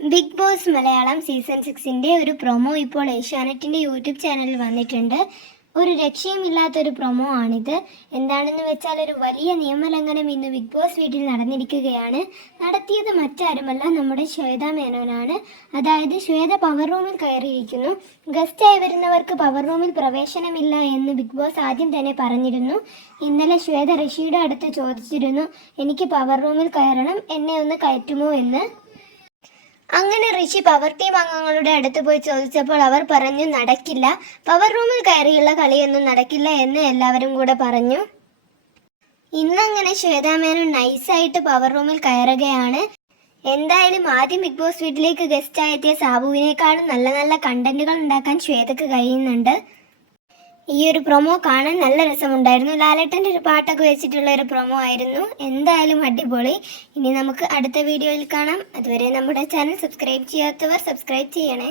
Big boss Malayalam season 6ന്റെ ഒരു promo ഇപ്പോൾ ഏഷ്യാനെറ്റിൻ്റെ യൂട്യൂബ് ചാനലിൽ വന്നിട്ടുണ്ട്. ഒരു രക്ഷയുമില്ലാത്തൊരു പ്രൊമോ ആണിത്. എന്താണെന്ന് വെച്ചാൽ ഒരു വലിയ നിയമലംഘനം ഇന്ന് ബിഗ് ബോസ് വീട്ടിൽ നടന്നിരിക്കുകയാണ്. നടത്തിയത് മറ്റാരുമല്ല, നമ്മുടെ ശ്വേത മേനോനാണ്. അതായത് ശ്വേത പവർ റൂമിൽ കയറിയിരിക്കുന്നു. ഗസ്റ്റായി വരുന്നവർക്ക് പവർ റൂമിൽ പ്രവേശനമില്ല എന്ന് ബിഗ് ബോസ് ആദ്യം തന്നെ പറഞ്ഞിരുന്നു. ഇന്നലെ ശ്വേത ഋഷിയുടെ അടുത്ത് ചോദിച്ചിരുന്നു, എനിക്ക് പവർ റൂമിൽ കയറണം, എന്നെ ഒന്ന് കയറ്റുമോ എന്ന്. അങ്ങനെ ഋഷി പവർ ടീം അംഗങ്ങളുടെ അടുത്ത് പോയി ചോദിച്ചപ്പോൾ അവർ പറഞ്ഞു, നടക്കില്ല, പവർ റൂമിൽ കയറിയുള്ള കളിയൊന്നും നടക്കില്ല എന്ന് എല്ലാവരും കൂടെ പറഞ്ഞു. ഇന്നങ്ങനെ ശ്വേതാ മേനോൻ നൈസായിട്ട് പവർ റൂമിൽ കയറുകയാണ്. എന്തായാലും ആദ്യം ബിഗ് ബോസ് വീട്ടിലേക്ക് ഗസ്റ്റായി എത്തിയ സാബുവിനേക്കാളും നല്ല നല്ല കണ്ടന്റുകൾ ഉണ്ടാക്കാൻ ശ്വേതക്ക് കഴിയുന്നുണ്ട്. ഈ ഒരു പ്രൊമോ കാണാൻ നല്ല രസമുണ്ടായിരുന്നു. ലാലേട്ടൻ്റെ ഒരു പാട്ടൊക്കെ വെച്ചിട്ടുള്ള ഒരു പ്രൊമോ ആയിരുന്നു. എന്തായാലും അടിപൊളി. ഇനി നമുക്ക് അടുത്ത വീഡിയോയിൽ കാണാം. അതുവരെ നമ്മുടെ ചാനൽ സബ്സ്ക്രൈബ് ചെയ്യാത്തവർ സബ്സ്ക്രൈബ് ചെയ്യണേ.